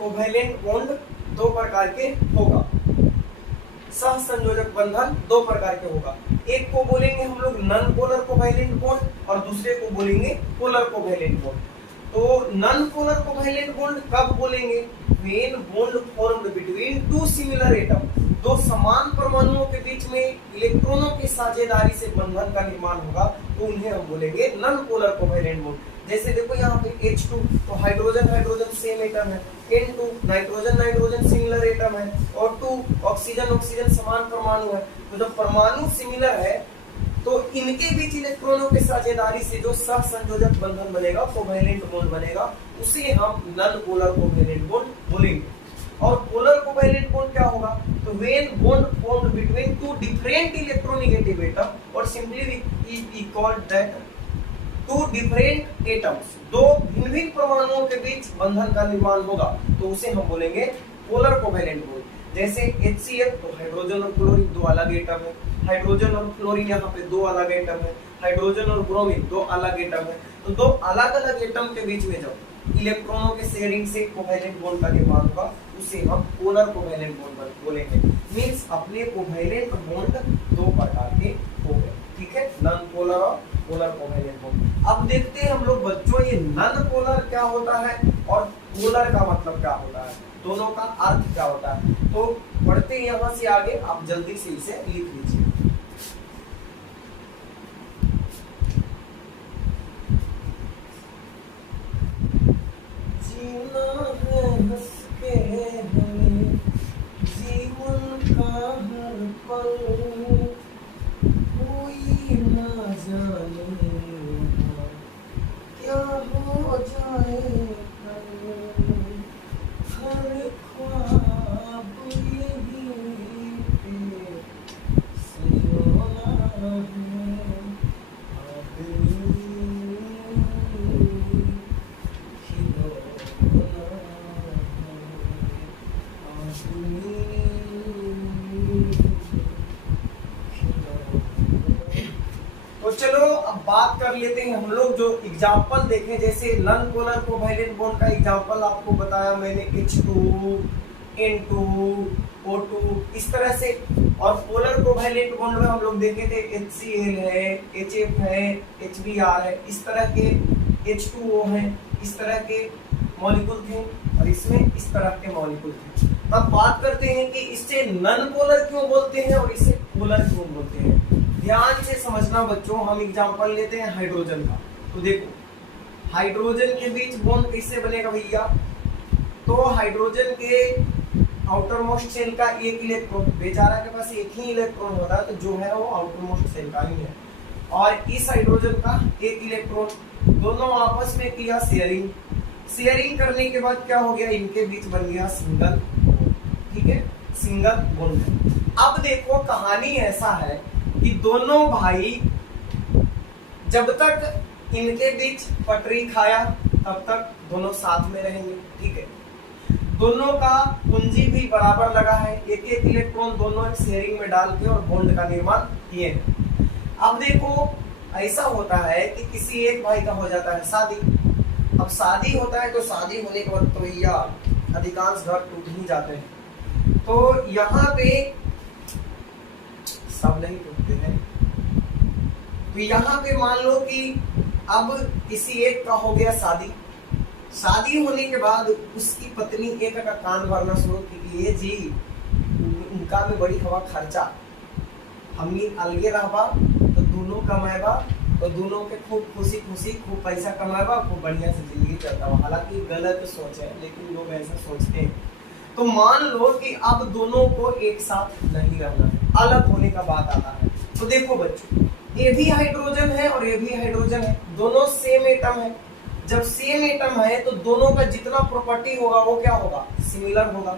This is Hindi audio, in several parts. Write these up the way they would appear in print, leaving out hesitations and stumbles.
कोवैलेंट बॉन्ड दो प्रकार के होगा, सहसंयोजक बंधन दो प्रकार के होगा। एक को बोलेंगे हम लोग नॉन पोलर कोवैलेंट बॉन्ड और दूसरे को बोलेंगे पोलर कोवैलेंट बॉन्ड। तो नॉन पोलर कोवैलेंट बॉन्ड कब बोलेंगे? When bond formed between to similar atom, दो समान परमाणुओं के बीच में इलेक्ट्रॉनों की साझेदारी से बंधन का निर्माण होगा, तो उन्हें हम बोलेंगे नॉन पोलर कोवैलेंट बॉन्ड। जैसे देखो यहाँ पे H2 तो हाइड्रोजन हाइड्रोजन सेम एटम है, N2 nitrogen nitrogen similar atom है, और 2 ऑक्सीजन ऑक्सीजन समान परमाणु है। तो जब परमाणु सिमिलर है तो इनके बीच इलेक्ट्रॉनों के साझेदारी से जो सहसंयोजक बंधन बनेगा, कोवैलेंट बॉन्ड बनेगा, उसे हम नॉन पोलर कोवैलेंट बॉन्ड बोलेंगे। और पोलर कोवैलेंट बॉन्ड क्या होगा? तो when bond formed between two different electronegative atom, और simply we call that two different atoms, दो भिन्न भिन्न परमाणुओं के बीच बंधन का निर्माण होगा, तो उसे हम बोलेंगे पोलर कोवैलेंट बॉन्ड। जैसे HCl तो हाइड्रोजन और क्लोरीन दो अलग एटम है, हाइड्रोजन और क्लोरीन यहाँ पे दो अलग एटम है, हाइड्रोजन और ब्रोमीन दो अलग एटम है। तो दो अलग अलग एटम के बीच में जब इलेक्ट्रॉनों के शेयरिंग से कोवैलेंट बॉन्ड का निर्माण होगा, उसे हम पोलर कोवैलेंट बॉन्ड बोलेंगे। मींस अपने कोवैलेंट बॉन्ड दो प्रकार के हो गए, ठीक है, नॉन पोलर और पोलर कोवैलेंट बॉन्ड। अब देखते हैं हम लोग बच्चों ये नॉन पोलर क्या होता है और पोलर का मतलब क्या होता है, दोनों का अर्थ क्या होता है। तो पढ़ते हैं यहाँ से आगे, आप जल्दी से इसे लिख लीजिए। जीना है हंस के हमें जीवन का हर पल, कोई ना जाने क्या हो जाए कल, हर ख्वाब यही पे सयोना है आदमी खिलौना है। तो चलो अब बात कर लेते हैं हम लोग, जो एग्जाम्पल देखें। जैसे नॉन पोलर कोवैलेंट बॉन्ड का एग्जाम्पल आपको बताया मैंने, H2 N2 O2 इस तरह से। और पोलर कोवैलेंट बॉन्ड में हम लोग देखे थे HCl है, HF है, HBr है, इस तरह के H2O है, इस तरह के मॉलिक्यूल थे, और इसमें इस तरह के मॉलिक्यूल थे। अब बात करते हैं कि इससे नॉन पोलर क्यों बोलते हैं और इसे पोलर क्यों बोलते हैं। ध्यान से समझना बच्चों, हम एग्जांपल लेते हैं हाइड्रोजन का। तो देखो हाइड्रोजन के बीच बॉन्ड कैसे बनेगा भैया? तो हाइड्रोजन के आउटर मोस्ट सेल का एक इलेक्ट्रॉन, बेचारा के पास एक ही इलेक्ट्रॉन होता है, तो जो है वो आउटर मोस्ट सेल का ही है, और इस हाइड्रोजन का एक इलेक्ट्रॉन, दोनों आपस में किया शेयरिंग। शेयरिंग करने के बाद क्या हो गया? इनके बीच बन गया सिंगल, ठीक है, सिंगल बॉन्ड। अब देखो कहानी ऐसा है कि दोनों भाई जब तक इनके बीच पटरी खाया तब तक दोनों साथ में रहेंगे, ठीक है। दोनों का कुंजी भी बराबर लगा है, एक एक इलेक्ट्रॉन दोनों शेयरिंग में डाल के और बॉन्ड का निर्माण किए हैं। अब देखो ऐसा होता है कि किसी एक भाई का हो जाता है शादी। अब शादी होता है तो शादी होने के बाद तो भैया अधिकांश घर टूट ही जाते हैं। तो यहाँ पे सब नहीं टूटते हैं। तो यहाँ पे मान लो कि अब किसी एक का हो गया शादी। शादी होने के बाद उसकी पत्नी एक का कान भरना शुरू की, ये जी उनका में बड़ी हवा खर्चा, हमनी अलगे रहबा तो दोनों कमाएबा, तो दोनों के खूब खुशी खुशी खूब पैसा कमाएबा, खूब बढ़िया से जिंदगी चलता हुआ। हालांकि गलत सोच है, लेकिन लोग ऐसा सोचते हैं। तो मान लो कि अब दोनों को एक साथ नहीं रहना है, अलग होने का बात आता है। तो देखो बच्चों, ये भी हाइड्रोजन है और ये भी हाइड्रोजन है, दोनों सेम एटम है। जब सेम एटम है तो दोनों का जितना प्रॉपर्टी होगा वो क्या होगा? सिमिलर होगा।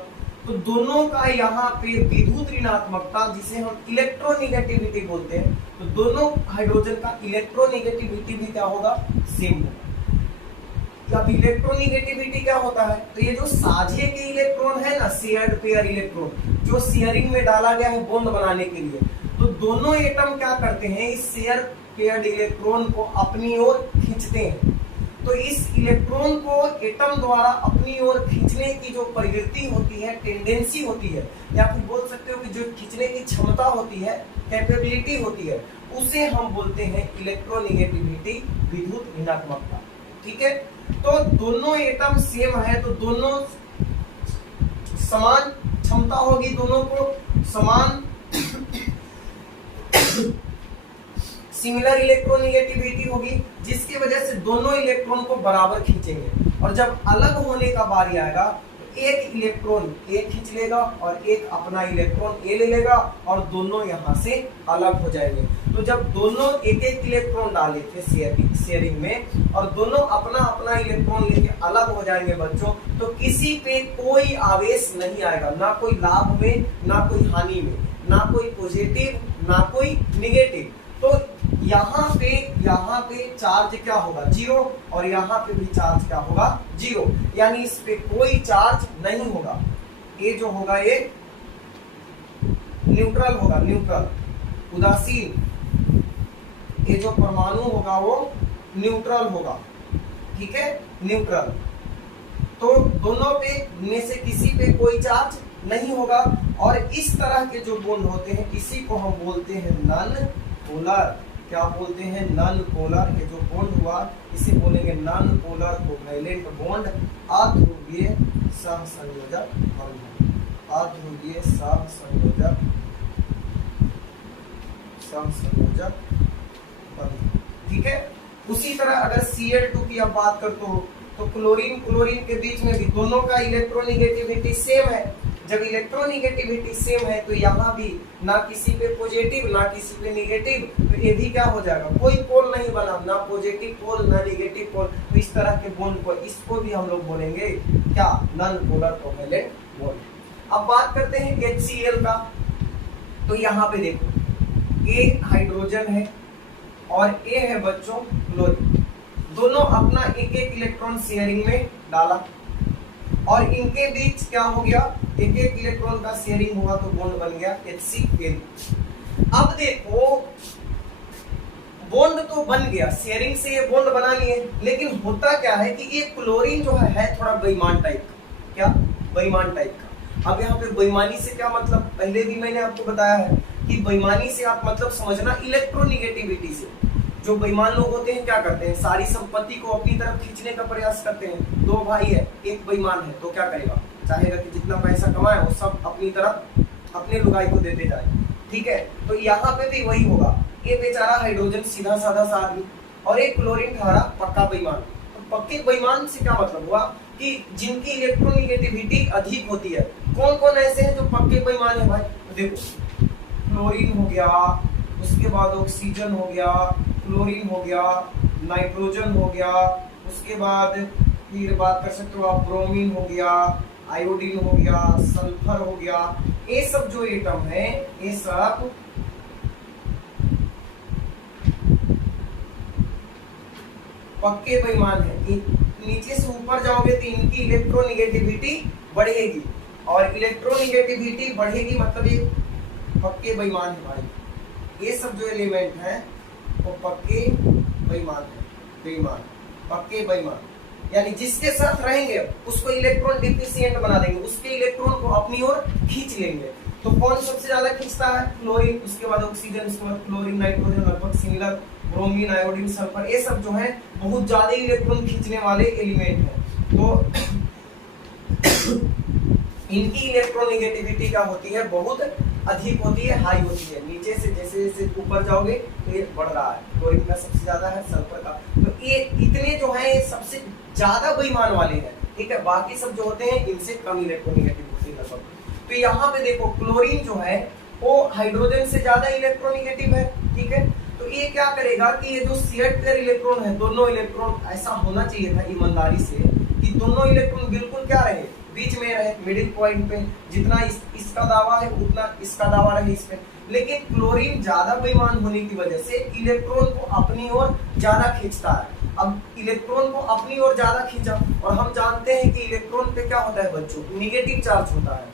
तो दोनों का यहाँ पे विद्युत ऋणात्मकता, जिसे हम इलेक्ट्रोनेगेटिविटी बोलते हैं, तो दोनों हाइड्रोजन का इलेक्ट्रोनेगेटिविटी भी क्या होगा? सेम होगा। अब इलेक्ट्रोनेगेटिविटी क्या होता है? तो ये जो साझे के इलेक्ट्रॉन है ना, शेयर्ड पेयर इलेक्ट्रॉन, जो शेयरिंग में डाला गया है बॉन्ड बनाने के लिए, तो दोनों एटम क्या करते हैं? इस शेयर पेयर्ड इलेक्ट्रॉन को अपनी ओर खींचते हैं। तो इस इलेक्ट्रॉन को एटम द्वारा अपनी ओर खींचने की जो प्रवृत्ति होती है, टेंडेंसी होती है, या फिर बोल सकते हो कि जो खींचने की क्षमता होती है, कैपेबिलिटी होती है, उसे हम बोलते हैं इलेक्ट्रोनिगेटिविटी, विद्युत ऋणात्मकता। ठीक है, तो दोनों एटम सेम है तो दोनों समान क्षमता होगी, दोनों को समान सिमिलर इलेक्ट्रोनिगेटिविटी होगी, जिसकी वजह से दोनों इलेक्ट्रॉन को बराबर खींचेंगे। और जब अलग होने का बारी आएगा तो एक इलेक्ट्रॉन ए खींच लेगा और एक अपना इलेक्ट्रॉन ए ले लेगा और दोनों यहाँ से अलग हो जाएंगे। तो जब दोनों एक एक इलेक्ट्रॉन डाले थे शेयरिंग में और दोनों अपना अपना इलेक्ट्रॉन लेके अलग हो जाएंगे बच्चों, तो किसी पे कोई आवेश नहीं आएगा, ना कोई लाभ में ना कोई हानि में, ना कोई पॉजिटिव ना कोई निगेटिव। तो यहाँ पे चार्ज क्या होगा, जीरो, और यहाँ पे भी चार्ज क्या होगा, जीरो, यानी इस पे कोई चार्ज नहीं होगा। ये जो होगा ये न्यूट्रल होगा, न्यूट्रल, उदासीन। ये जो परमाणु होगा वो न्यूट्रल होगा। ठीक है, न्यूट्रल। तो दोनों पे में से किसी पे कोई चार्ज नहीं होगा। और इस तरह के जो बॉन्ड होते हैं इसी को हम बोलते हैं नॉन पोलर। क्या बोलते हैं, नॉन पोलर। ये जो बॉन्ड हुआ इसे बोलेंगे नॉन पोलर कोवैलेंट बॉन्ड, अध्रुवीय सहसंयोजक बंध, अध्रुवीय सहसंयोजक बंध। ठीक है, उसी तरह अगर Cl2 की आप बात करते हो तो क्लोरीन के बीच में भी दोनों का इलेक्ट्रोनिगेटिविटी सेम है। जब इलेक्ट्रोनिगेटिविटी सेम है तो यहाँ भी ना किसी पे पॉजिटिव ना किसी पे निगेटिव, तो ये भी क्या हो जाएगा, कोई पोल नहीं बना, ना पॉजिटिव पोल ना निगेटिव पोल। तो इस तरह के बॉन्ड को, इसको भी हम लोग बोलेंगे क्या, नॉन पोलर कोवैलेंट बॉन्ड। अब बात करते हैं HCl का। तो यहाँ पे देखो, ए हाइड्रोजन है और ए है बच्चों क्लोरीन। दोनों अपना एक एक इलेक्ट्रॉन शेयरिंग में डाला और इनके बीच क्या हो गया, एक एक इलेक्ट्रॉन का शेयरिंग हुआ तो बॉन्ड बन गया HCl। अब देखो बॉन्ड तो बन गया, शेयरिंग से ये बॉन्ड बना लिए, लेकिन होता क्या है कि ये क्लोरीन जो है थोड़ा बेईमान टाइप का। क्या, बेईमान टाइप का। अब यहाँ पे बेईमानी से क्या मतलब, पहले भी मैंने आपको बताया है कि बेईमानी से आप मतलब समझना इलेक्ट्रोनिगेटिविटी से। जो बेईमान लोग होते हैं क्या करते हैं, सारी संपत्ति को अपनी तरफ खींचने का प्रयास करते हैं। दो भाई है, एक बेईमान है तो क्या करेगा, चाहेगा कि जितना पैसा कमाए वो सब अपनी तरफ अपने लुगाई को देते जाए। ठीक है, तो यहाँ पे भी वही होगा। ये बेचारा हाइड्रोजन सीधा साधा सा आदमी और एक क्लोरीन खा रहा पक्का बेईमान। तो पक्के बेईमान से क्या मतलब हुआ कि जिनकी इलेक्ट्रोनिगेटिविटी अधिक होती है। कौन कौन ऐसे हैं जो पक्के बेईमान है भाई, तो देखो क्लोरीन हो गया, उसके बाद ऑक्सीजन हो गया, क्लोरीन हो गया, नाइट्रोजन हो गया, उसके बाद फिर बात कर सकते हो आप ब्रोमीन हो गया, आयोडीन हो गया, सल्फर हो गया। ये सब जो एटम है ये सब पक्के बेईमान है। नीचे से ऊपर जाओगे तो इनकी इलेक्ट्रोनिगेटिविटी बढ़ेगी और इलेक्ट्रोनिगेटिविटी बढ़ेगी मतलब ये पक्के बेईमान है भाई। ये सब जो एलिमेंट है वो पक्के बेईमान है, बेईमान, पक्के बेईमान, यानी जिसके साथ रहेंगे उसको इलेक्ट्रॉन डिफिशिएंट बना देंगे, उसके इलेक्ट्रॉन को अपनी ओर खींच लेंगे। तो कौन सबसे ज्यादा खींचता है, क्लोरीन, उसके बाद ऑक्सीजन, उसके बाद क्लोरीन, नाइट्रोजन, लगभग सिमिलर, ब्रोमीन, आयोडीन, सल्फर, ये सब जो है बहुत ज्यादा इलेक्ट्रॉन खींचने वाले एलिमेंट हैं। तो इनकी इलेक्ट्रोनिगेटिविटी क्या होती है, बहुत अधिक होती है, हाई होती है। नीचे से जैसे जैसे ऊपर जाओगे तो ये बढ़ रहा है, क्लोरीन का सबसे ज्यादा है, सल्फर का। तो ये इतने जो है सबसे ज्यादा बेईमान वाले हैं। ठीक है, बाकी सब जो होते हैं इनसे कम इलेक्ट्रोनिगेटिव होती है लगभग। तो यहाँ पे देखो क्लोरीन जो है वो हाइड्रोजन से ज्यादा इलेक्ट्रोनिगेटिव है। ठीक है, तो ये क्या करेगा कि ये जो शेयर्ड पेयर इलेक्ट्रॉन है, दोनों इलेक्ट्रॉन, ऐसा होना चाहिए था ईमानदारी से कि दोनों इलेक्ट्रॉन बिल्कुल क्या रहे, बीच में रहे, मिडिल पॉइंट पे। जितना इसका दावा है उतना इसका दावा रहे इस पे। लेकिन क्लोरीन ज्यादा बेईमान होने की वजह से इलेक्ट्रॉन को अपनी ओर ज्यादा खींचता है। अब इलेक्ट्रॉन को अपनी ओर ज्यादा खींचा, और हम जानते हैं कि इलेक्ट्रॉन पे क्या होता है बच्चों, निगेटिव चार्ज होता है।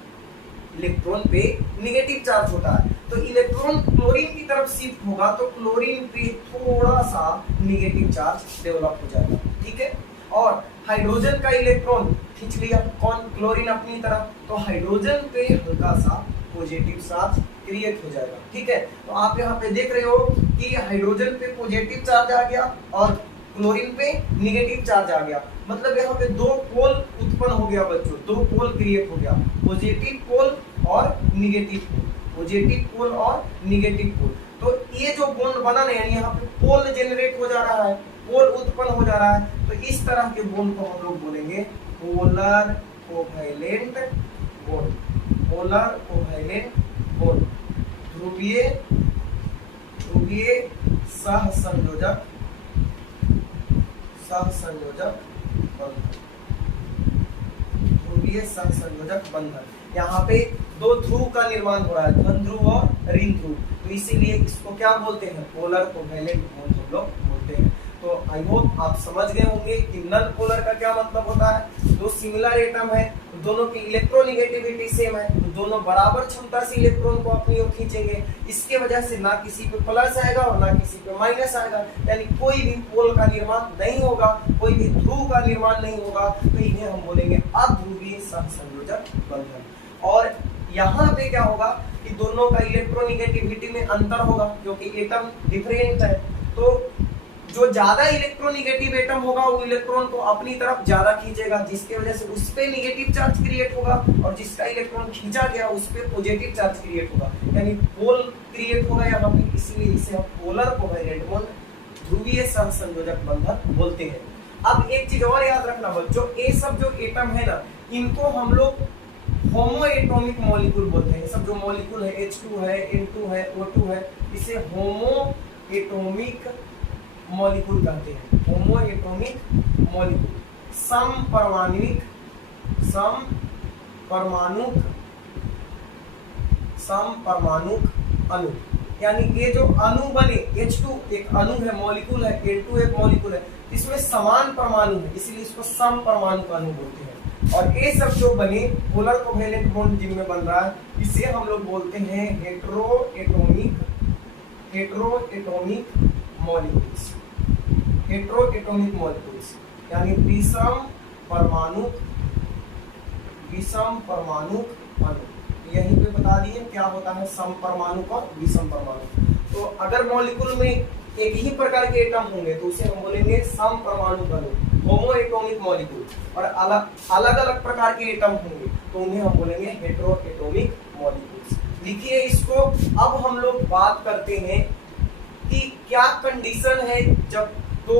इलेक्ट्रॉन पे निगेटिव चार्ज होता है। तो इलेक्ट्रॉन क्लोरीन की तरफ शिफ्ट होगा तो क्लोरीन पे थोड़ा सा निगेटिव चार्ज डेवलप हो जाएगा, ठीक है। और हाइड्रोजन का इलेक्ट्रॉन खींच लिया कौन, क्लोरीन अपनी तरफ, तो हाइड्रोजन पे हल्का सा पॉजिटिव चार्ज क्रिएट हो जाएगा, ठीक है। तो आप यहाँ पे देख रहे हो कि हाइड्रोजन पे पॉजिटिव चार्ज आ गया और क्लोरीन पे निगेटिव चार्ज आ गया, मतलब यहाँ पे दो पोल उत्पन्न हो गया बच्चों, दो पोल क्रिएट हो गया, पॉजिटिव पोल और निगेटिव पोल, पॉजिटिव पोल और निगेटिव पोल। तो ये जो बॉन्ड बना ना, यानी यहाँ पे पोल जनरेट हो जा रहा है, पोल उत्पन्न हो जा रहा है, तो इस तरह के बॉन्ड को हम लोग बोलेंगे polar covalent bond, polar covalent bond, ध्रुवीय ध्रुवीय सहसंयोजक सहसंयोजक बंधन, ध्रुवीय सहसंयोजक बंधन। यहाँ पे दो ध्रुव का निर्माण हो रहा है, धन ध्रुव और ऋण ध्रुव, तो इसीलिए इसको क्या बोलते हैं, पोलर कोवैलेंट बॉन्ड हम लोग बोलते हैं। तो आई होप आप समझ गए होंगे कि नन पोलर का क्या मतलब होता है। दो सिमिलर एटम है, दोनों की इलेक्ट्रोनेगेटिविटी सेम है, तो दोनों बराबर क्षमता से इलेक्ट्रॉन को अपनी ओर खींचेंगे, इसके वजह से ना किसी पे प्लस आएगा और ना किसी पे माइनस आएगा, यानी कोई भी पोल का निर्माण नहीं होगा, कोई भी ध्रुव का निर्माण नहीं होगा, तो इन्हें हम बोलेंगे अध्रुवीय सहसंयोजक बंधन। और यहाँ पे क्या होगा कि दोनों का इलेक्ट्रोनेगेटिविटी में अंतर होगा, क्योंकि एटम डिफरेंट है, तो जो ज्यादा इलेक्ट्रोनेगेटिव एटम होगा वो इलेक्ट्रॉन को अपनी तरफ ज्यादा खींचेगा, जिसके वजह से उस पे नेगेटिव चार्ज क्रिएट होगा, और जिसका इलेक्ट्रॉन खींचा गया उस पे पॉजिटिव चार्ज क्रिएट होगा, यानी पोल क्रिएट होगा यहाँ पे, इसीलिए इसे हम पोलर कोवैलेंट बॉन्ड, ध्रुवीय सहसंयोजक बंधन बोलते हैं। अब एक चीज और याद रखना बच्चों, ये सब जो एटम है ना, इनको हम लोग होमो एटॉमिक मॉलिक्यूल बोलते हैं। सब जो मॉलिक्यूल है, H2 है, N2 है, O2 है, इसे होमो एटॉमिक मॉलिक्यूल कहते हैं, होमो एटॉमिक मॉलिक्यूल। समपरमाणुक अणु, यानी ये जो अणु बने, H2 एक अणु है, मॉलिक्यूल है, N2 एक मॉलिक्यूल है, इसमें समान परमाणु है, इसलिए इसको समपरमाणुक अणु बोलते हैं। और ये सब जो बने पोलर कोवैलेंट बॉन्ड जिनमें बन रहा है, इसे हम लोग बोलते हैं hetero atomic molecules, hetero atomic molecules, यानी विषम परमाणुक अणु। यहीं पे बता दिए क्या होता है समपरमाणुक और विषम परमाणु। तो अगर मॉलिक्यूल में एक ही प्रकार के एटम होंगे तो उसे हम बोलेंगे समपरमाणुक अणु, होमो एटॉमिक मॉलिक्यूल, और अलग अलग प्रकार के एटम होंगे तो उन्हें हम बोलेंगे हेटेरो एटॉमिक मॉलिक्यूल्स। लिखिए इसको। अब हम लोग बात करते हैं कि क्या कंडीशन है जब दो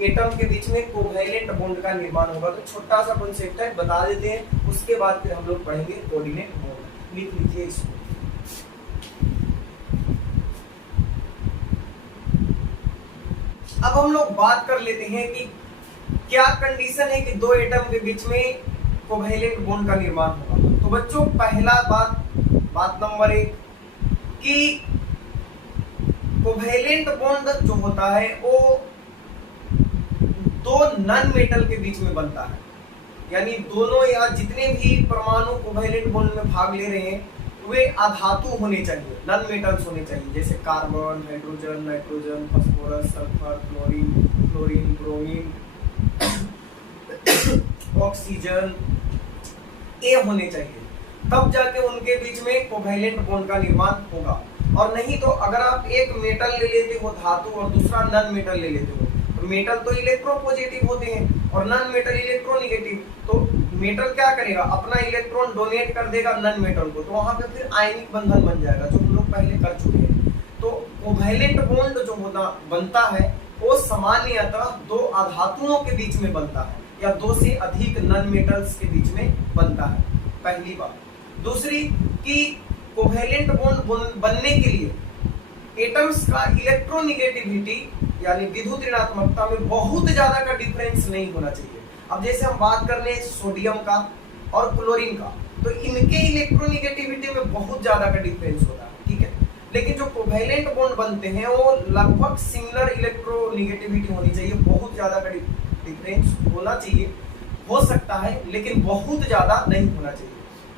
एटम के बीच में कोवैलेंट बॉन्ड का निर्माण होगा। तो छोटा सा कॉन्सेप्ट है, बता देते हैं, उसके बाद फिर हम लोग पढ़ेंगे कोऑर्डिनेट बॉन्ड। लिख लीजिए इसको। अब हम लोग बात कर लेते हैं कि क्या कंडीशन है कि दो एटम के बीच में कोवैलेंट बॉन्ड का निर्माण होगा। तो बच्चों पहला बात नंबर 1 कि कोवैलेंट बॉन्ड जो होता है वो दो नॉन मेटल के बीच में बनता है, यानी दोनों या जितने भी परमाणु कोवैलेंट बॉन्ड में भाग ले रहे हैं वे अधातु होने चाहिए, नॉन मेटल्स होने चाहिए, जैसे carbon, hydrogen, nitrogen, phosphorus, sulphur, chlorine, bromine, oxygen, ये होने चाहिए, तब जाके उनके बीच में कोवैलेंट बॉन्ड का निर्माण होगा। और नहीं तो अगर आप एक मेटल ले लेते हो धातु और दूसरा नॉन मेटल ले लेते हो, तो मेटल तो इलेक्ट्रोपॉजिटिव होते हैं और नॉन मेटल इलेक्ट्रोनेगेटिव, तो मेटल क्या करेगा, अपना इलेक्ट्रॉन डोनेट कर देगा नॉन मेटल को, तो वहां पे फिर आयनिक बंधन बन जाएगा, जो हम लोग पहले कर चुके हैं। तो कोवैलेंट बॉन्ड जो बनता है वो सामान्यतः दो अधातुओं के बीच में बनता है या दो से अधिक नॉन मेटल्स के बीच में बनता है, पहली बात। दूसरी कि कोवैलेंट बॉन्ड बनने के लिए एटम्स का इलेक्ट्रोनेगेटिविटी यानी विद्युत ऋणात्मकता में बहुत ज्यादा का डिफरेंस नहीं होना चाहिए। अब जैसे हम बात कर ले सोडियम का और क्लोरीन का, तो इनके इलेक्ट्रोनेगेटिविटी में बहुत ज्यादा का डिफरेंस होता है, ठीक है। लेकिन जो कोवैलेंट बॉन्ड बनते हैं वो लगभग सिमिलर इलेक्ट्रोनेगेटिविटी होनी चाहिए, बहुत ज्यादा का डिफरेंस होना चाहिए, हो सकता है लेकिन बहुत ज्यादा नहीं होना चाहिए।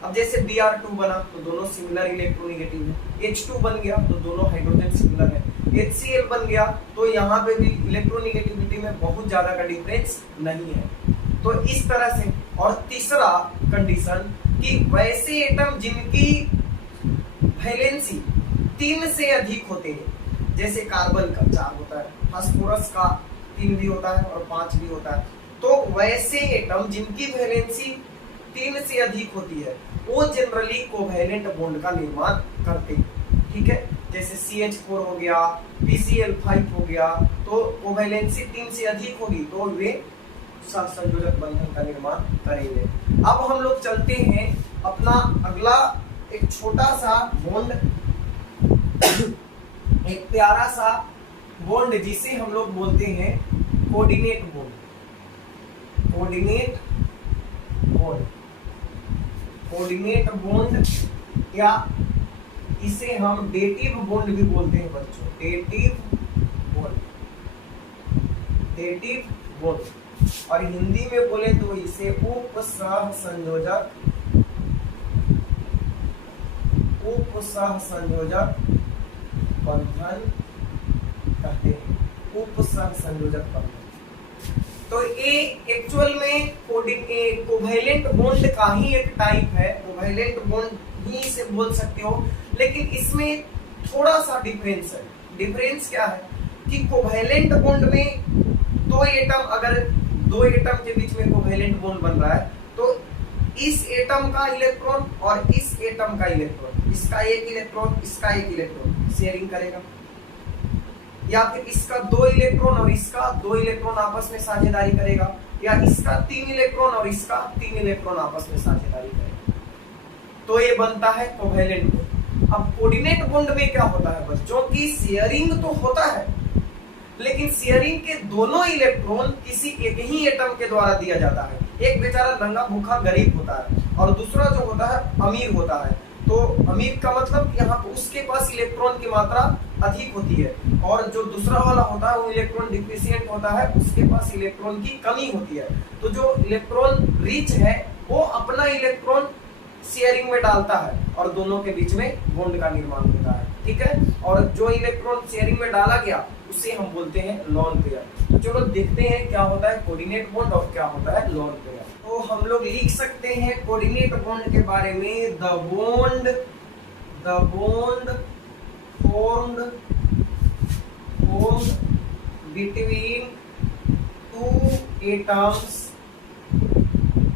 अब जैसे Br2 बना तो दोनों सिमिलर इलेक्ट्रोनेगेटिव है, H2 बन गया तो दोनों हाइड्रोजन सिमिलर है, HCl बन गया तो यहाँ पे भी इलेक्ट्रोनेगेटिविटी में बहुत ज्यादा का डिफरेंस नहीं है। तो इस तरह से। और तीसरा कंडीशन कि वैसे एटम जिनकी वैलेंसी 3 से अधिक होते हैं, जैसे कार्बन का 4 होता है, फास्फोरस का 3 भी होता है और 5 भी होता है, तो वैसे एटम जिनकी वैलेंसी 3 से अधिक होती है वो जनरली कोवैलेंट बॉन्ड का निर्माण करते हैं। ठीक है, जैसे CH4 हो गया, PCl5 हो गया, तो कोवैलेंसी 3 से अधिक होगी तो वे सहसंयोजक बंधन का निर्माण करेंगे। अब हम लोग चलते हैं अपना अगला एक छोटा सा बॉन्ड, एक प्यारा सा बॉन्ड जिसे हम लोग बोलते हैं coordinate bond. Coordinate bond, coordinate bond या इसे हम डेटिव बॉन्ड भी बोलते हैं बच्चों, डेटिव बॉन्ड, डेटिव बॉन्ड। और हिंदी में बोले तो इसे उपसहसंयोजक, उपसहसंयोजक बंधन कहते हैं, उपसहसंयोजक बंधन। तो ये एक्चुअल में कोवैलेंट बॉन्ड का ही एक टाइप है, कोवैलेंट बॉन्ड ही से बोल सकते हो, लेकिन इसमें थोड़ा सा डिफरेंस है। डिफरेंस क्या है कि कोवैलेंट बॉन्ड में दो एटम, अगर दो एटम के बीच में कोवैलेंट बॉन्ड बन रहा है तो इस एटम का इलेक्ट्रॉन और इस एटम का इलेक्ट्रॉन, इसका एक इलेक्ट्रॉन, इसका एक इलेक्ट्रॉन शेयरिंग करेगा, या फिर इसका 2 इलेक्ट्रॉन और इसका 2 इलेक्ट्रॉन आपस में साझेदारी करेगा, या इसका 3 इलेक्ट्रॉन और इसका 3 इलेक्ट्रॉन आपस में साझेदारी करेगा, तो ये बनता है कोवैलेंट बॉन्ड। अब कोऑर्डिनेट बॉन्ड में क्या होता है बच्चों की शेयरिंग तो होता है, लेकिन शेयरिंग के दोनों इलेक्ट्रॉन किसी एक ही एटम के द्वारा दिया जाता है। एक बेचारा नंगा भूखा गरीब होता है और दूसरा जो होता है अमीर होता है। तो अमीर का मतलब यहाँ पर उसके पास इलेक्ट्रॉन की मात्रा अधिक होती है, और जो दूसरा वाला होता है वो इलेक्ट्रॉन डिफिशिएंट होता है, उसके पास इलेक्ट्रॉन की कमी होती है। तो जो इलेक्ट्रॉन रिच है वो अपना इलेक्ट्रॉन शेयरिंग में डालता है और दोनों के बीच में बॉन्ड का निर्माण होता है। ठीक है, और जो इलेक्ट्रॉन शेयरिंग में डाला गया उसे हम बोलते हैं लोन पेयर। तो चलो देखते हैं क्या होता है कोऑर्डिनेट बॉन्ड और क्या होता है लोन पेयर। तो हम लोग लिख सकते हैं कोऑर्डिनेट बॉन्ड के बारे में, the bond formed between two atoms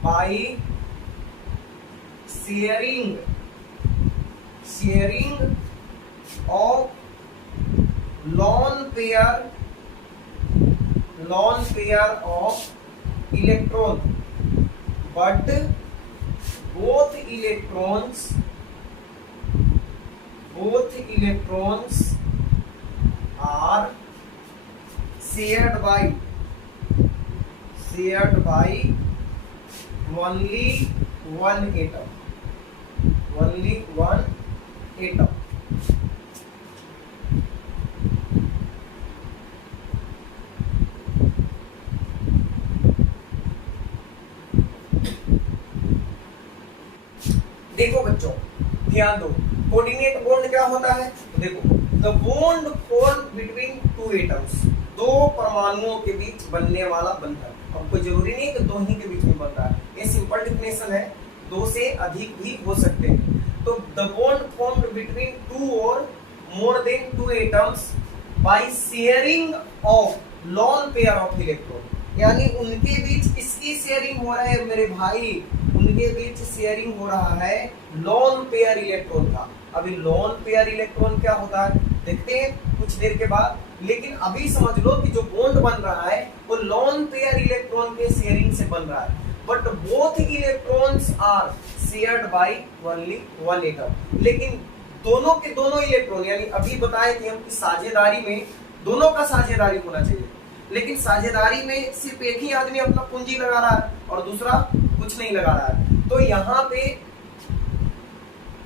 by sharing of lone pair of electron, but both electrons are shared by only one atom. देखो बच्चों ध्यान दो, कोऑर्डिनेट बॉन्ड क्या होता है? तो देखो, the bond formed between two atoms, दो परमाणुओं के बीच बनने वाला बंधन। अब कोई जरूरी नहीं कि दो ही के बीच में बन रहा है, ये सिंपल डेफिनेशन है, दो से अधिक भी हो सकते हैं। तो the bond formed between two और more than two atoms by sharing of lone pair of electron, यानी उनके बीच इसकी शेयरिंग हो रहा है मेरे भाई, उनके बीच शेयरिंग हो रहा है लोन पेयर इलेक्ट्रॉन का। अभी लोन पेयर इलेक्ट्रॉन क्या होता है देखते हैं कुछ देर के बाद, लेकिन अभी समझ लो कि जो बॉन्ड बन रहा है वो लोन पेयर इलेक्ट्रॉन के शेयरिंग से बन रहा है, but both electrons are shared by only one atom. लेकिन दोनों के दोनों इलेक्ट्रॉन, यानी अभी बताए थे हम कि साझेदारी में दोनों का साझेदारी होना चाहिए, लेकिन साझेदारी में सिर्फ एक ही आदमी अपना पूंजी लगा रहा है और दूसरा कुछ नहीं लगा रहा है। तो यहाँ पे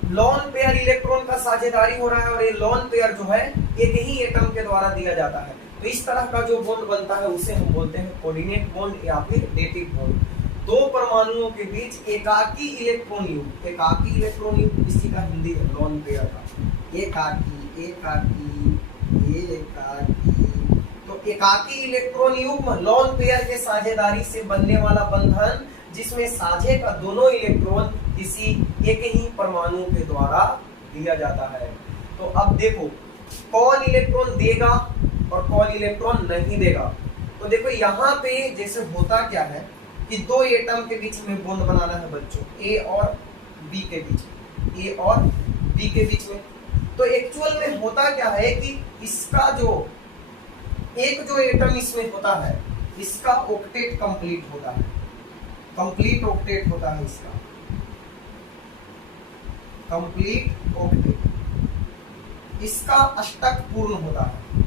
लोन पेयर इलेक्ट्रॉन का साझेदारी हो रहा है और ये लोन पेयर जो है एक ही एटम के द्वारा दिया जाता है। तो इस तरह का जो बॉन्ड बनता है उसे हम बोलते हैं कोऑर्डिनेट बॉन्ड या फिर डेटिव बॉन्ड। दो परमाणुओं के बीच एकाकी इलेक्ट्रॉन युग्म, एकाकी इलेक्ट्रॉन युग्म इसी का हिंदी है लॉन पेयर का, एकाकी एकाकी एकाकी। तो एकाकी इलेक्ट्रॉन युग्म लॉन पेयर के साझेदारी से बनने वाला बंधन जिसमें साझे का दोनों इलेक्ट्रॉन किसी एक ही परमाणु के द्वारा दिया जाता है। तो अब देखो कौन इलेक्ट्रॉन देगा और कौन इलेक्ट्रॉन नहीं देगा। तो देखो यहाँ पे जैसे होता क्या है कि दो एटम के बीच में बॉन्ड बनाना है बच्चों, ए और बी के बीच, ए और बी के बीच में। तो एक्चुअल में होता क्या है कि इसका जो एक जो एटम इसमें होता है इसका ऑक्टेट कंप्लीट होता है, कंप्लीट ऑक्टेट होता है इसका, कंप्लीट ऑक्टेट, इसका अष्टक पूर्ण होता है।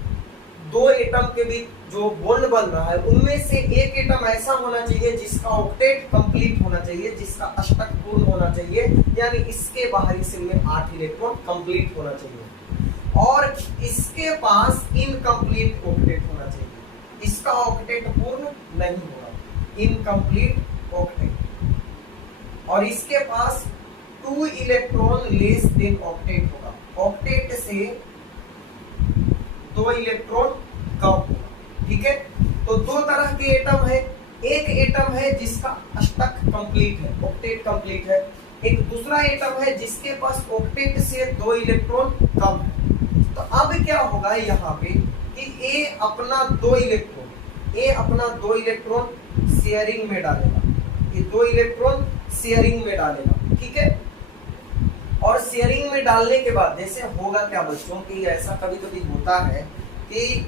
दो एटम के बीच जो बॉन्ड बन रहा है उनमें से एक एटम ऐसा होना चाहिए जिसका ऑक्टेट कंप्लीट होना चाहिए, जिसका अष्टक पूर्ण होना चाहिए, यानी इसके बाहरी शेल में 8 इलेक्ट्रॉन कंप्लीट होना चाहिए और इसके पास इनकम्प्लीट ऑक्टेट होना चाहिए, इसका ऑक्टेट पूर्ण नहीं होगा, इनकम्प्लीट ऑक्टेट, और इसके पास 2 इलेक्ट्रॉन लेस देन ऑक्टेट होगा, ऑक्टेट से 2 इलेक्ट्रॉन कम होगा। ठीक है, तो दो तरह के एटम है, एक एटम है जिसका अष्टक कंप्लीट है, ऑक्टेट कंप्लीट है, एक दूसरा एटम है जिसके पास ऑक्टेट से 2 इलेक्ट्रॉन कम है। तो अब क्या होगा यहाँ पे कि ए अपना 2 इलेक्ट्रॉन शेयरिंग में डालेगा, ये 2 इलेक्ट्रॉन शेयरिंग में डालेगा। ठीक है, और शेयरिंग में डालने के बाद जैसे होगा क्या बच्चों कि ऐसा कभी कभी होता है कि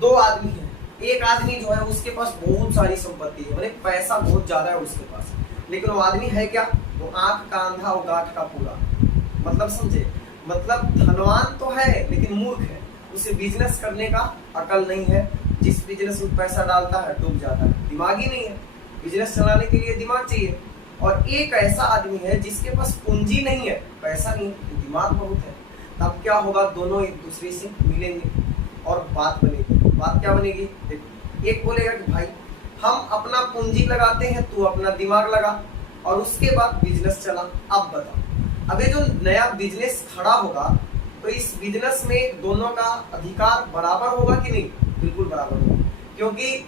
2 आदमी हैं, एक आदमी जो है उसके पास बहुत सारी संपत्ति है, मतलब पैसा बहुत ज्यादा है उसके पास, लेकिन वो आदमी है क्या, वो आंख का अंधा और गांठ का पूरा, मतलब समझे, मतलब धनवान तो है लेकिन मूर्ख है, उसे बिजनेस करने का अकल नहीं है, जिस बिजनेस में पैसा डालता है डूब जाता है, दिमाग ही नहीं है, बिजनेस चलाने के लिए दिमाग चाहिए। और एक ऐसा आदमी है जिसके पास पूंजी नहीं है, पैसा नहीं है, दिमाग बहुत है, तब क्या होगा, दोनों एक दूसरे से मिलेंगे और बात बनेगी। बात क्या बनेगी, देखो एक बोलेगा कि भाई हम अपना पूंजी लगाते हैं, तू अपना दिमाग लगा, और उसके बाद बिजनेस चला। अब बता, अब ये जो नया बिजनेस खड़ा होगा तो इस बिजनेस में दोनों का अधिकार बराबर होगा कि नहीं, बिल्कुल बराबर होगा, क्योंकि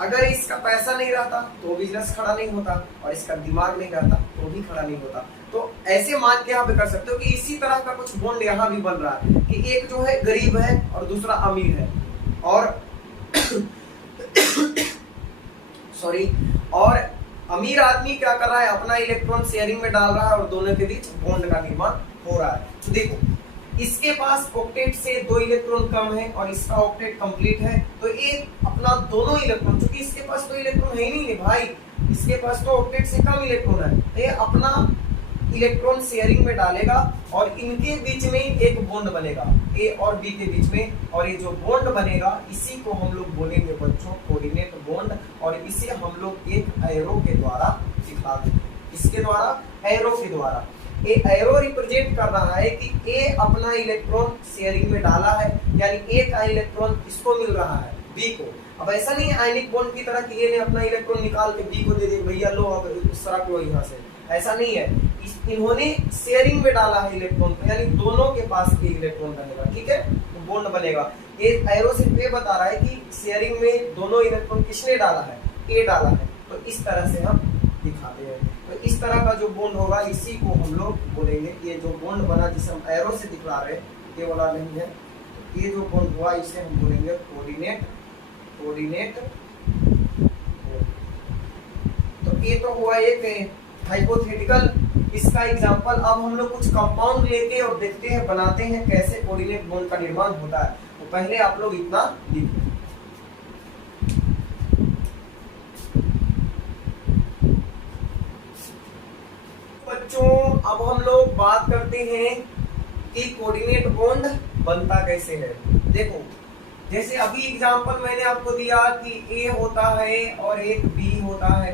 अगर इसका पैसा नहीं रहता तो बिजनेस खड़ा नहीं होता और इसका दिमाग नहीं रहता तो भी खड़ा नहीं होता। तो ऐसे मान के यहाँ पे कर सकते हो कि इसी तरह का कुछ बॉन्ड यहाँ भी बन रहा है कि एक जो है गरीब है और दूसरा अमीर है, और सॉरी, और अमीर आदमी क्या कर रहा है, अपना इलेक्ट्रॉन शेयरिंग में डाल रहा है और दोनों के बीच बॉन्ड का निर्माण हो रहा है। तो देखो इसके पास ऑक्टेट से 2 इलेक्ट्रॉन कम है और इसका ऑक्टेट कंप्लीट है, तो ये अपना दोनों इलेक्ट्रॉन, क्योंकि इसके पास तो इलेक्ट्रॉन है ही नहीं है भाई, इसके पास तो ऑक्टेट से कम इलेक्ट्रॉन है, तो ये अपना इलेक्ट्रॉन शेयरिंग में डालेगा और इनके बीच में एक बॉन्ड बनेगा, ए और बी के बीच में, और ये जो बॉन्ड बनेगा इसी को हम लोग बोलेंगे बच्चों कोऑर्डिनेट बॉन्ड, और इसे हम लोग एक एरो के द्वारा दिखाते हैं, इसके द्वारा, एरो के द्वारा। ये एरो रिप्रेजेंट कर रहा है कि ए अपना इलेक्ट्रॉन शेयरिंग में डाला है, यानी ए का इलेक्ट्रॉन इसको मिल रहा है, बी को। अब ऐसा नहीं है आयनिक बॉन्ड की तरह कि ए ने अपना इलेक्ट्रॉन निकाल के बी को दे दिया, भैया लो अब सरक लो यहाँ से, ऐसा नहीं है, इन्होंने शेयरिंग में डाला है इलेक्ट्रॉन को, यानी दोनों के पास एक इलेक्ट्रॉन रहेगा। ठीक है, तो बॉन्ड बनेगा। ये एरो सिर्फ ये बता रहा है कि शेयरिंग में दोनों इलेक्ट्रॉन किसने डाला है, ए डाला है, तो इस तरह से हम दिखाते हैं। तो इस तरह का जो बॉन्ड होगा इसी को हम लोग बोलेंगे, ये जो बॉन्ड बना जिसे हम एरो से दिखा रहे हैं ये वाला नहीं है, तो ये जो बॉन्ड हुआ इसे हम बोलेंगे कोऑर्डिनेट, कोऑर्डिनेट। तो ये तो हुआ एक हाइपोथेटिकल, इसका एग्जांपल। अब हम लोग कुछ कंपाउंड लेके और देखते हैं, बनाते हैं कैसे कोऑर्डिनेट बॉन्ड का निर्माण होता है। तो पहले आप लोग इतना लिखो, बच्चों अब हम लोग बात करते हैं कि कोऑर्डिनेट बॉन्ड बनता कैसे है। देखो जैसे अभी एग्जांपल मैंने आपको दिया कि ए होता है और एक बी होता है,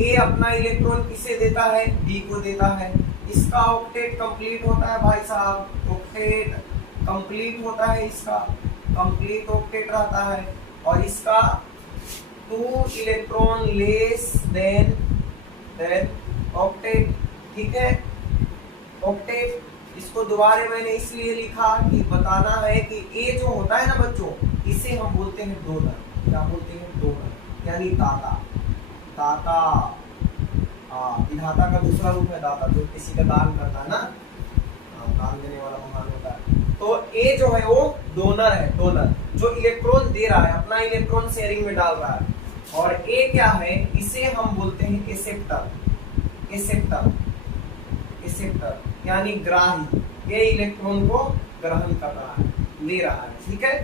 ए अपना इलेक्ट्रॉन किसे देता है, बी को देता है, इसका ऑक्टेट कंप्लीट होता है भाई साहब, ऑक्टेट कंप्लीट होता है, इसका कंप्लीट ऑक्टेट रहता है, और इसका 2 इलेक्ट्रॉन लेस देन ऑक्टेट। ठीक है, ऑक्टेट। इसको दोबारा मैंने इसलिए लिखा कि बताना है कि ए जो होता है ना बच्चों, इसे हम बोलते हैं डोनर। क्या बोलते हैं? डोनर, यानी दाता। दाता, विधाता का दूसरा रूप है दाता, जो किसी का दान करता है ना, दान देने वाला महान होता है। तो ए जो है वो डोनर है, डोनर जो इलेक्ट्रॉन दे रहा है, अपना इलेक्ट्रॉन शेयरिंग में डाल रहा है। और ए क्या है? इसे हम बोलते हैं एक्सेप्टर। एक्सेप्टर, एक्सेप्टर यानी ग्राही। ये इलेक्ट्रॉन को ग्रहण कर रहा है, ले रहा है। ठीक है,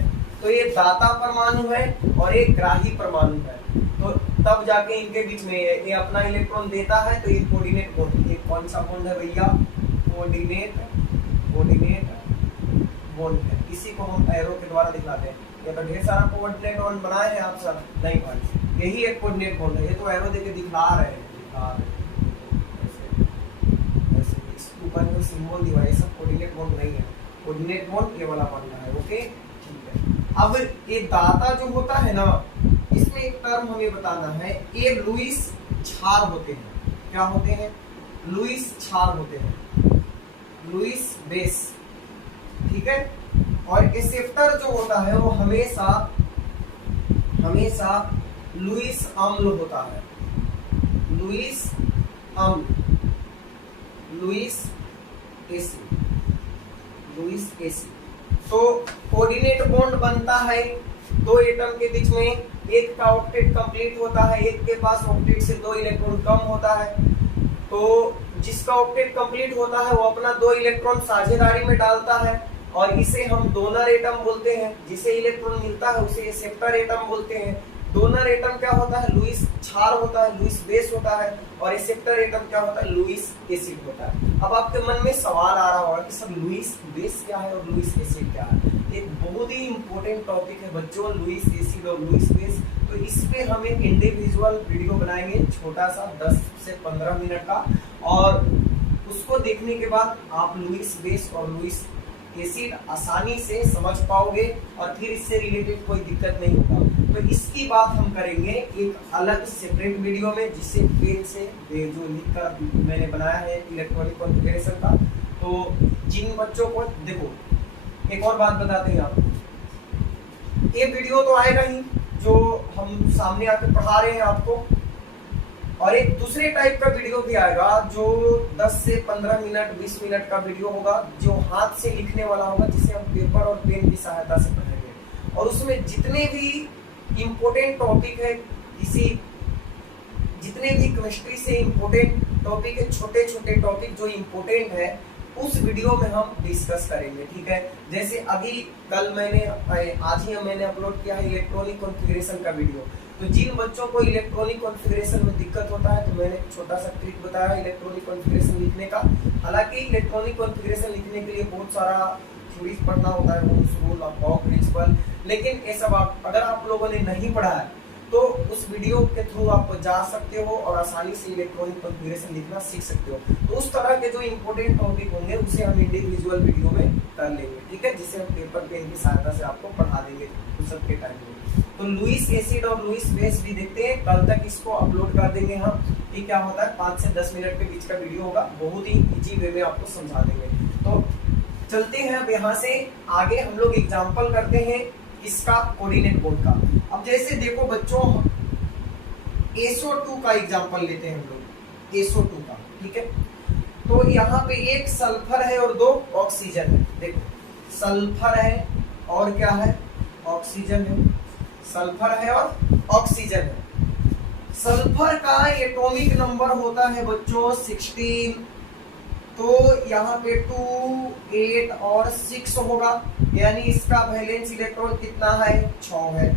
तो ये दाता परमाणु है और एक ग्राही परमाणु है। तो तब जाके इनके बीच में ये अपना इलेक्ट्रॉन देता है, तो ये कोऑर्डिनेट बॉन्ड। ये कौन सा बॉन्ड है भैया? कोऑर्डिनेट बॉन्ड है। इसी को हम एरो के द्वारा दिखलाते हैं। ये तो ढेर सारा कोऑर्डिनेट बॉन्ड बनाए हैं आप सब, नहीं भाई, यही एक कोऑर्डिनेट बॉन्ड है। ये तो एरो देके दिखला रहे हैं, ऊपर में सिंबल दिया है, सब कोऑर्डिनेट बॉन्ड नहीं है। कोऑर्डिनेट बॉन्ड ये वाला बनना है। ओके, ठीक है। अब ये दाता जो होता है ना, इसमें एक टर्म हमें बताना है। ये लुईस क्षार होते हैं। क्या होते हैं? लुईस क्षार होते हैं, लुईस बेस। ठीक है, और एक्सेप्टर जो होता है वो हमेशा लुईस अम्ल होता है। लुईस अम्ल, लुईस एसिड, लुईस एसिड। तो कोऑर्डिनेट बॉन्ड बनता है दो एटम के बीच में। एक का ऑक्टेट कंप्लीट होता है, एक के पास ऑक्टेट से 2 इलेक्ट्रॉन कम होता है। तो जिसका ऑक्टेट कंप्लीट होता है वो अपना 2 इलेक्ट्रॉन साझेदारी में डालता है, और इसे हम डोनर एटम बोलते हैं। जिसे इलेक्ट्रॉन मिलता है उसे एक्सेप्टर एटम बोलते हैं। डोनर एटम क्या होता है? लुईस क्षार होता है, लुईस बेस होता है। और एक्सेप्टर एटम क्या होता है? लुईस एसिड होता है। अब आपके मन में सवाल आ रहा होगा कि सर लुईस बेस क्या है और लुईस एसिड क्या है? एक बहुत ही इंपॉर्टेंट टॉपिक है बच्चों, लुईस एसिड और लुईस बेस। तो इस पे हम एक इंडिविजुअल वीडियो बनाएंगे, छोटा सा 10 से 15 मिनट का, और उसको देखने के बाद आप लुईस बेस और लुईस एसिड आसानी से समझ पाओगे और फिर इससे रिलेटेड कोई दिक्कत नहीं होगा। तो इसकी बात हम करेंगे एक अलग सेपरेट वीडियो में, जिससे पेन से जो लिखकर मैंने बनाया है इलेक्ट्रॉनिक कॉन्फ़िगरेशन का। तो जिन बच्चों को, देखो एक और बात बताते हैं आपको, ये वीडियो तो आएगा ही जो हम सामने आकर पढ़ा रहे हैं आपको, और एक दूसरे टाइप का वीडियो भी आएगा जो 10 से 15 मिनट 20 मिनट का वीडियो होगा, जो हाथ से लिखने वाला होगा, जिसे हम पेपर और पेन की सहायता से पढ़ेंगे। और उसमें जितने भी इम्पोर्टेंट टॉपिक है, जितने भी केमिस्ट्री से इम्पोर्टेंट टॉपिक है, छोटे छोटे टॉपिक जो इम्पोर्टेंट है, उस वीडियो में हम डिस्कस करेंगे। ठीक है, जैसे अभी कल आज ही मैंने अपलोड किया है इलेक्ट्रॉनिक कॉन्फ़िगरेशन का वीडियो। तो जिन बच्चों को इलेक्ट्रॉनिक कॉन्फ़िगरेशन में दिक्कत होता है, तो मैंने एक छोटा सा ट्रिक बताया इलेक्ट्रॉनिक कॉन्फ़िगरेशन लिखने का। हालांकि इलेक्ट्रॉनिक कॉन्फ़िगरेशन लिखने के लिए बहुत सारा थ्योरीज पढ़ना होता है, रूल्स, रूल ऑफ बॉक प्रिंसिपल, लेकिन ये सब अगर आप लोगों ने नहीं पढ़ा है तो उस वीडियो के थ्रू आप जा सकते हो और आसानी से इलेक्ट्रॉनिक कॉन्फ़िगरेशन लिखना सीख सकते हो। तो उस तरह के जो इम्पोर्टेंट टॉपिक होंगे उसे हम इंडिविजुअल वीडियो में कर लेंगे। ठीक है, जिसे हम पेपर पेन की सहायता से आपको पढ़ा देंगे उस सब के टाइम में। तो लुईस एसिड और लुईस बेस भी देखते हैं, कल तक इसको अपलोड कर देंगे हम कि क्या होता है। 5 से 10 मिनट के बीच का वीडियो होगा, बहुत ही इजी वे में आपको समझा देंगे। तो चलते हैं अब यहाँ से आगे, हम लोग एग्जाम्पल करते हैं इसका कोऑर्डिनेट बॉन्ड का। अब जैसे देखो बच्चों, SO2 का एग्जाम्पल लेते हैं हम लोग, SO2 का। ठीक है, तो यहाँ पे एक सल्फर है और 2 ऑक्सीजन है। देखो सल्फर है और क्या है? ऑक्सीजन है। सल्फर है और ऑक्सीजन है। सल्फर का एटॉमिक नंबर होता है बच्चों 16। तो यहाँ पे 2, 8 और 6 होगा, यानी इसका वैलेंस इलेक्ट्रॉन कितना है? 6 है।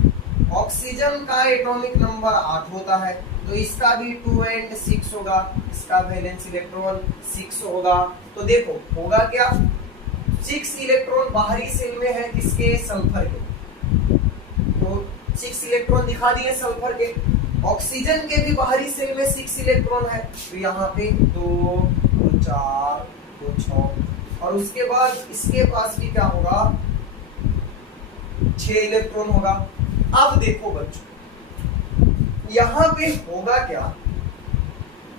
ऑक्सीजन का एटॉमिक नंबर 8 होता है, तो इसका भी 2 और 6 होगा, इसका वैलेंस इलेक्ट्रॉन 6 होगा। तो देखो होगा क्या? 6 इलेक्ट्रॉन बाहरी सेल में है किसके? सल्फर के। तो 6 इलेक्ट्रॉन दिखा दिए सल्फर के। ऑक्सीजन के भी बाहरी सेल में 6 इलेक्ट्रॉन है, तो यहाँ पे 2, 4, 2, 6, और उसके बाद इसके पास भी क्या होगा? 6 इलेक्ट्रॉन होगा। अब देखो बच्चों, यहाँ पे होगा क्या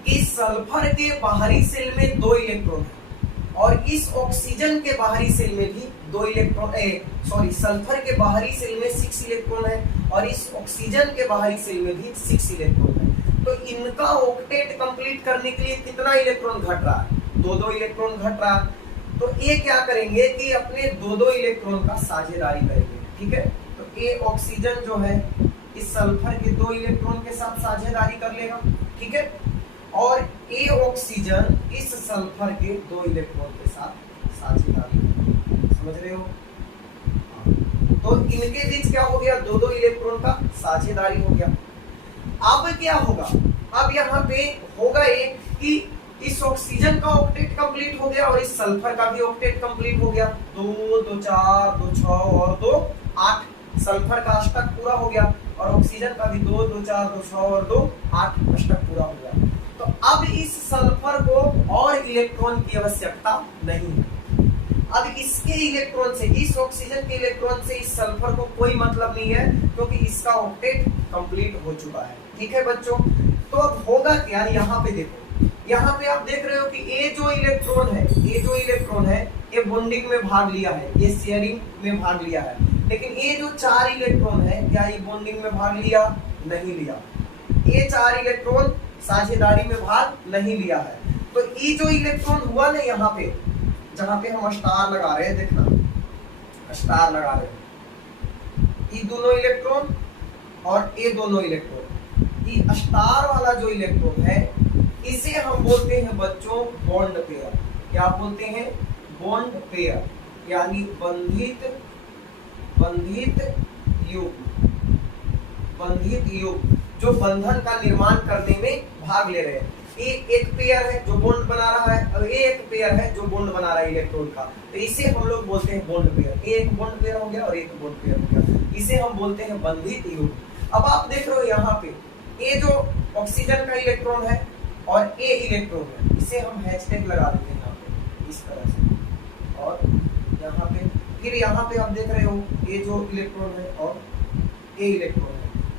कि सल्फर के बाहरी सेल में 2 इलेक्ट्रॉन है और इस ऑक्सीजन के बाहरी सेल में भी 2 इलेक्ट्रॉन, सल्फर के बाहरी सेल में 6 इलेक्ट्रॉन है और इस ऑक्सीजन के बाहरी सेल में भी 6 इलेक्ट्रॉन है। तो इनका ऑक्टेट कंप्लीट करने के लिए कितना इलेक्ट्रॉन घट रहा है? 2-2 इलेक्ट्रॉन घट रहा है। तो ये क्या करेंगे कि अपने 2-2 इलेक्ट्रॉन का साझेदारी करेंगे, ठीक है। तो ये ऑक्सीजन जो है इस सल्फर के 2 इलेक्ट्रॉन के साथ साझेदारी कर लेगा, ठीक है, और ये ऑक्सीजन इस सल्फर के 2 इलेक्ट्रॉन के साथ साझेदारी, समझ रहे हो? तो इनके बीच क्या हो गया? 2-2 इलेक्ट्रॉन का साझेदारी हो गया। अब क्या होगा? अब यहाँ पे होगा ये कि इस ऑक्सीजन का ऑक्टेट कंप्लीट हो गया और इस सल्फर का भी ऑक्टेट कंप्लीट हो गया। 2, 2, 4, 2, 6 और 2, 8। सल्फर का अष्टक पूरा हो गया और ऑक्सीजन का भी 2, 2, 4, 2, 6 और 2, 8 अष्टक पूरा हो गया। तो अब इस सल्फर को और इलेक्ट्रॉन की आवश्यकता नहीं है। अब इसके इलेक्ट्रॉन से, इस ऑक्सीजन के इलेक्ट्रॉन से इस सल्फर को कोई मतलब नहीं है क्योंकि इसका ऑक्टेट कंप्लीट हो चुका है, ठीक है बच्चों। तो अब होगा क्या? यहाँ पे देखो, यहाँ पे आप देख रहे हो कि ये जो इलेक्ट्रॉन है ये बॉन्डिंग में भाग लिया है, ये शेयरिंग में भाग लिया है, लेकिन ये जो 4 इलेक्ट्रॉन है क्या ये बॉन्डिंग में भाग लिया? नहीं लिया। ये 4 इलेक्ट्रॉन साझेदारी में भाग नहीं लिया है। तो ये जो इलेक्ट्रॉन हुआ ना यहाँ पे, जहां पे हम स्टार लगा रहे हैं, देखना स्टार लगा रहे हैं, ये दोनों इलेक्ट्रॉन और ये दोनों इलेक्ट्रॉन, ये स्टार वाला जो इलेक्ट्रॉन है इसे हम बोलते हैं बच्चों बॉन्ड पेयर। क्या बोलते हैं? बॉन्ड पेयर, यानी बंधित युग्म जो बंधन का निर्माण करने में भाग ले रहे हैं। ये एक पेयर है जो बॉन्ड बना रहा है और ये एक पेयर है जो बॉन्ड बना रहा है इलेक्ट्रॉन का, तो इसे हम लोग बोलते हैं बॉन्ड पेयर। ये एक बॉन्ड पेयर हो गया और एक बॉन्ड पेयर हो गया, इसे हम बोलते हैं बंधित युग्म। अब आप देख रहे हो यहाँ पे ये जो ऑक्सीजन का इलेक्ट्रॉन है और ये इलेक्ट्रॉन है, इसे हम हैशटैग लगा देते हैं यहाँ पे इस तरह से, और यहाँ पे फिर यहाँ पे आप देख रहे हो ये जो इलेक्ट्रॉन है और ये इलेक्ट्रॉन है,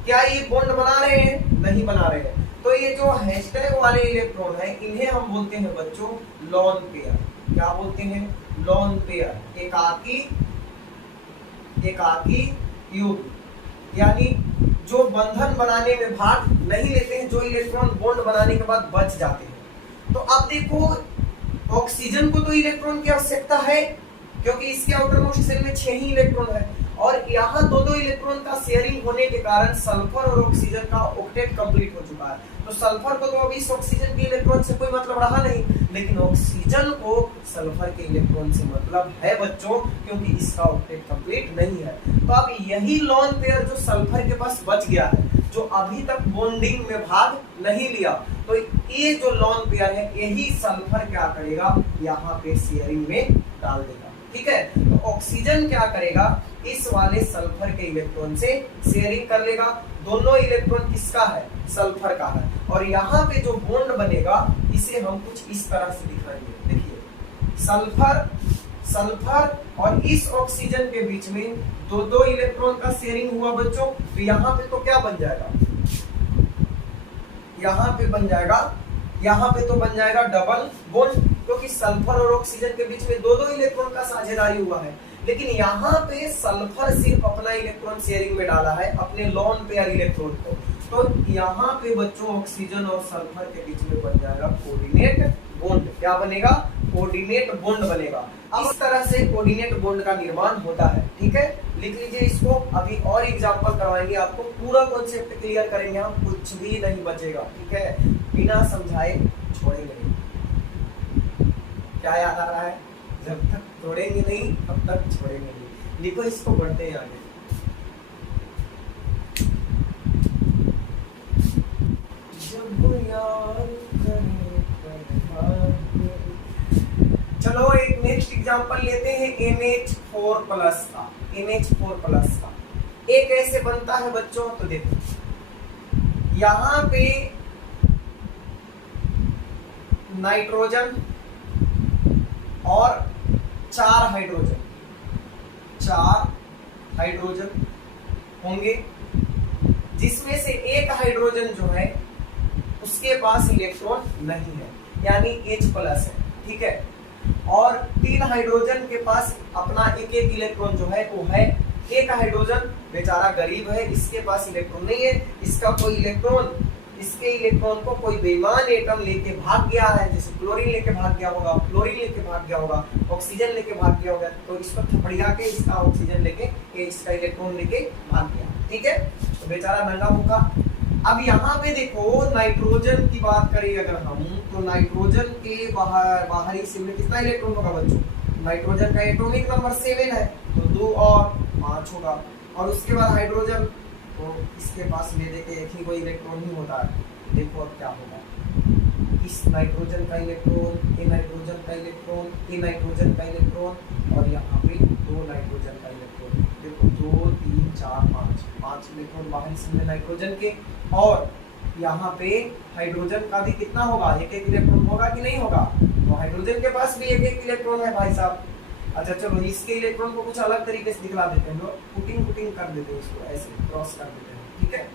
क्या ये बॉन्ड बना रहे हैं? नहीं बना रहे हैं। तो ये जो हैशटैग वाले इलेक्ट्रॉन है इन्हें हम बोलते हैं बच्चों लोन पेयर। क्या बोलते हैं? लोन पेयर, एकाकी युग्म, यानी जो बंधन बनाने में भाग नहीं लेते हैं, जो इलेक्ट्रॉन बॉन्ड बनाने के बाद बच जाते हैं। तो अब देखो ऑक्सीजन को तो इलेक्ट्रॉन की आवश्यकता है क्योंकि इसके आउटर मोस्ट सेल में 6 ही इलेक्ट्रॉन है और यहाँ 2-2 इलेक्ट्रॉन का शेयरिंग होने के कारण सल्फर और ऑक्सीजन का ऑक्टेट कंप्लीट हो चुका है। तो सल्फर को तो अभी इस ऑक्सीजन के इलेक्ट्रॉन से कोई मतलब रहा नहीं, लेकिन ऑक्सीजन को सल्फर के इलेक्ट्रॉन से मतलब है बच्चों, क्योंकि इसका ऑक्टेट कंप्लीट नहीं है। तो अब यही लोन पेयर जो सल्फर के पास बच गया है, जो अभी तक बॉन्डिंग में भाग नहीं लिया, तो ये जो लोन पेयर है यही सल्फर क्या करेगा? यहाँ पे शेयरिंग में डाल देगा, ठीक है। तो ऑक्सीजन क्या करेगा? इस वाले सल्फर के इलेक्ट्रॉन से शेयरिंग कर लेगा। दोनों इलेक्ट्रॉन किसका है? सल्फर का है। और यहाँ पे जो बॉन्ड बनेगा इसे हम कुछ इस तरह से दिखाएंगे। देखिए सल्फर और इस ऑक्सीजन के बीच में 2-2 इलेक्ट्रॉन का शेयरिंग हुआ बच्चों। तो यहाँ पे तो क्या बन जाएगा? यहाँ पे तो बन जाएगा डबल बॉन्ड, क्योंकि सल्फर और ऑक्सीजन के बीच में 2-2 इलेक्ट्रॉन का साझेदारी हुआ है। लेकिन यहाँ पे सल्फर सिर्फ अपना इलेक्ट्रॉन शेयरिंग में डाला है, अपने लोन पेयर इलेक्ट्रॉन को। तो यहाँ पे बच्चों ऑक्सीजन और सल्फर के बीच में बन जाएगा कोऑर्डिनेट बॉन्ड। क्या बनेगा? कोऑर्डिनेट बॉन्ड बनेगा। इस तरह से कोऑर्डिनेट बॉन्ड का निर्माण होता है, ठीक है। लिख लीजिए इसको, अभी और एग्जांपल करवाएंगे आपको, पूरा कॉन्सेप्ट क्लियर करेंगे हम, कुछ भी नहीं बचेगा, ठीक है। बिना समझाए छोड़ेंगे नहीं। क्या याद आ रहा है? जब तक छोड़ेंगे नहीं तब तक छोड़ेंगे नहीं। लिखो इसको, बढ़ते हैं आगे। चलो एक नेक्स्ट एग्जांपल लेते हैं NH4 प्लस का। NH4 प्लस का एक ऐसे बनता है बच्चों, तो देखो यहाँ पे नाइट्रोजन और 4 हाइड्रोजन होंगे, जिसमें से एक हाइड्रोजन जो है उसके पास इलेक्ट्रॉन नहीं है, यानी H+ है, ठीक है। और 3 हाइड्रोजन के पास अपना एक एक इलेक्ट्रॉन जो है वो है। एक हाइड्रोजन बेचारा गरीब है, इसके पास इलेक्ट्रॉन नहीं है, इसका कोई इलेक्ट्रॉन, इसके इलेक्ट्रॉन को कोई बेईमान एटम लेके भाग गया है, जैसे क्लोरीन लेके भाग गया होगा, फ्लोरीन लेके भाग गया होगा, ऑक्सीजन लेके भाग गया होगा, तो इसको थपड़िया के इसका ऑक्सीजन लेके इसका इलेक्ट्रॉन लेके भाग गया, ठीक है। तो बेचारा नंगा भूखा। अब यहाँ पे देखो नाइट्रोजन की बात करें अगर हम, तो नाइट्रोजन के बाहरी सिल में कितना इलेक्ट्रॉन होगा बच्चों? नाइट्रोजन का एटॉमिक नंबर 7 है, तो 2 और 5 होगा। और उसके बाद हाइड्रोजन, तो इसके पास ले देके एक ही कोई इलेक्ट्रॉन ही होता है। देखो अब क्या होगा, इस नाइट्रोजन का इलेक्ट्रॉन, ये नाइट्रोजन का इलेक्ट्रॉन, ये नाइट्रोजन का इलेक्ट्रॉन, और यहाँ पे 2 नाइट्रोजन का इलेक्ट्रॉन। देखो 2 3 4 5 इलेक्ट्रॉन बाहरी सिल में नाइट्रोजन के, और यहाँ पे हाइड्रोजन का भी कितना होगा? एक एक इलेक्ट्रॉन होगा कि नहीं होगा? तो हाइड्रोजन के पास भी एक एक इलेक्ट्रॉन है भाई साहब। अच्छा चलो इसके इलेक्ट्रॉन को कुछ अलग तरीके से दिखला देते हैं, लोग पुटिंग कर देते हैं, इसको ऐसे क्रॉस कर देते हैं, ठीक है।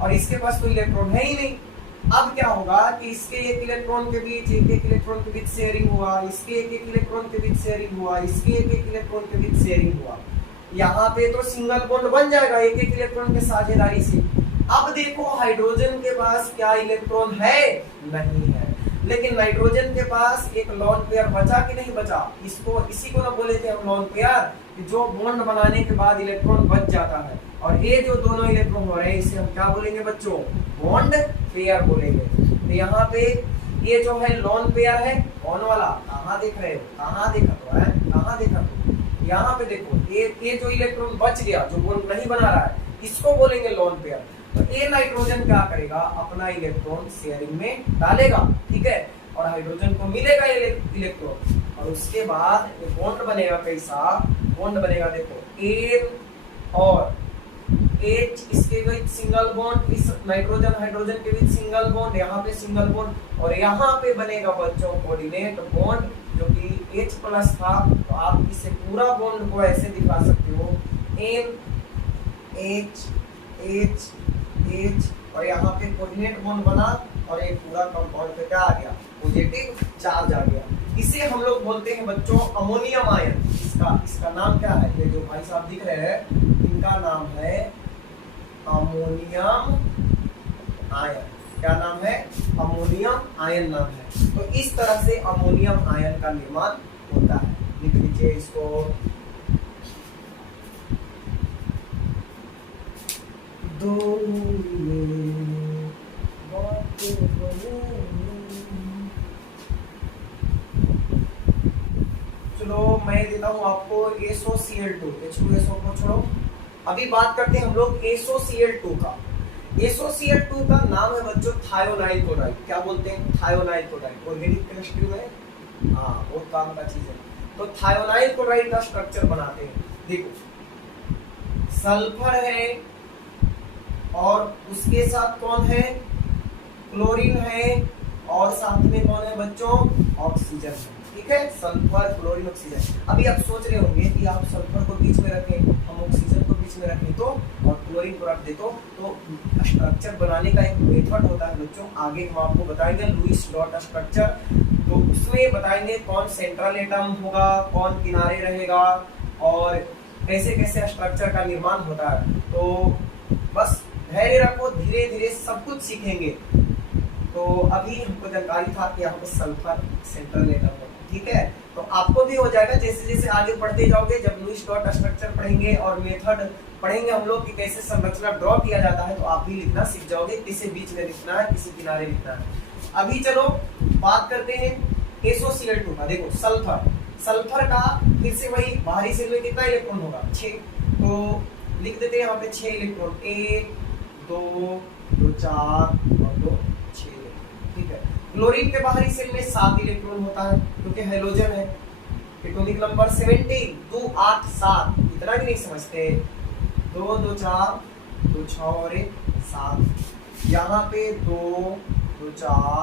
और इसके पास तो इलेक्ट्रॉन है ही नहीं। अब क्या होगा कि इसके एक इलेक्ट्रॉन के बीच एक एक इलेक्ट्रॉन के बीच शेयरिंग हुआ, इसके एक एक इलेक्ट्रॉन के बीच शेयरिंग हुआ, इसके एक एक इलेक्ट्रॉन के बीच शेयरिंग हुआ। यहाँ पे तो सिंगल बॉन्ड बन जाएगा एक एक इलेक्ट्रॉन के साझेदारी से। अब देखो हाइड्रोजन के पास क्या इलेक्ट्रॉन है? नहीं है। लेकिन नाइट्रोजन के पास एक लोन पेयर बचा कि नहीं बचा? इसको इसी को ना बोले थे हम लोन पेयर, जो बॉन्ड बनाने के बाद इलेक्ट्रॉन बच जाता है। और ये जो दोनों इलेक्ट्रॉन हो रहे हैं इसे हम क्या बोलेंगे बच्चों? बॉन्ड पेयर बोलेंगे। तो यहाँ पे ये जो है लोन पेयर है, कौन वाला? कहाँ देख रहे हो? कहाँ देखा तो है? कहाँ देखा तो? यहाँ पे देखो ये जो इलेक्ट्रॉन बच गया, जो बॉन्ड नहीं बना रहा है, इसको बोलेंगे लोन पेयर। तो ये नाइट्रोजन क्या करेगा? अपना इलेक्ट्रॉन शेयरिंग में डालेगा, ठीक है, और हाइड्रोजन को मिलेगा इलेक्ट्रॉन। और उसके बाद बॉन्ड बनेगा, कैसा बॉन्ड बनेगा? देखो N और H, इसके बीच सिंगल बॉन्ड, इस नाइट्रोजन हाइड्रोजन के बीच सिंगल बॉन्ड, यहाँ पे सिंगल बॉन्ड, और यहाँ पे बनेगा बच्चों कोऑर्डिनेट बॉन्ड जो कि H+ था। तो आप इसे पूरा बॉन्ड को ऐसे दिखा सकते हो, N H H H, और यहाँ पे कोऑर्डिनेट बॉन्ड बना, और एक पूरा कंपाउंड पे क्या आ गया? पॉजिटिव चार्ज आ गया। इसे हम लोग बोलते हैं बच्चों अमोनियम आयन। इसका नाम क्या है? ये जो भाई साहब दिख रहे हैं इनका नाम है अमोनियम आयन। क्या नाम है? अमोनियम आयन नाम है। तो इस तरह से अमोनियम आयन का निर्माण होता है। लिख लीजिए इसको। चलो मैं देता हूँ आपको SOCl2, H2SO को छोड़ो। अभी बात करते हैं हम लोग SOCl2 का। SOCl2 का नाम है बच्चों थायोनाइल क्लोराइड। क्या बोलते हैं? Thionyl chloride. ऑर्गेनिक केमिस्ट्री में बहुत काम का चीज है। तो थायोनाइल क्लोराइड का स्ट्रक्चर बनाते हैं। देखो सल्फर है, और उसके साथ कौन है? क्लोरीन है, और साथ में कौन है बच्चों? ऑक्सीजन है, ठीक है। Sulphur chlorine oxygen. अभी आप सोच रहे होंगे कि आप सल्फर को बीच में रखें, हम ऑक्सीजन को बीच में रखें तो, और क्लोरीन को रख दे तो स्ट्रक्चर बनाने का एक मेथड होता है बच्चों। आगे हम आपको बताएंगे लुईस डॉट स्ट्रक्चर। तो उसमें बताएंगे कौन सेंट्रल एटम होगा, कौन किनारे रहेगा, और कैसे कैसे स्ट्रक्चर का निर्माण होता है। तो बस धैर्य रखो, धीरे धीरे सब कुछ सीखेंगे। तो अभी हमको जानकारी था कि यहाँ पे सल्फर सेंट्रल एटम होता है, ठीक है। तो आपको भी हो जाएगा जैसे जैसे आगे बढ़ते जाओगे। जब लुईस डॉट स्ट्रक्चर पढ़ेंगे और मेथड पढ़ेंगे हम लोग कि कैसे संरचना ड्रॉ किया जाता है, तो आप भी लिखना सीख जाओगे, किसे बीच में लिखना है, किसी किनारे लिखना है। अभी चलो बात करते हैं SOCl2 का। देखो सल्फर का फिर से वही बाहरी शेल में कितना इलेक्ट्रॉन होगा? 6। तो लिख देते हैं यहाँ पे 6 इलेक्ट्रॉन, 1 2 2 4 और 2 6, ठीक है। क्लोरीन के बाहरी शेल में 7 इलेक्ट्रॉन होता है क्योंकि हैलोजन है। Atomic number 17, 2 8 7। इतना भी नहीं समझते, 2 2 4 2 6 और 1 7। यहाँ पे 2 2 4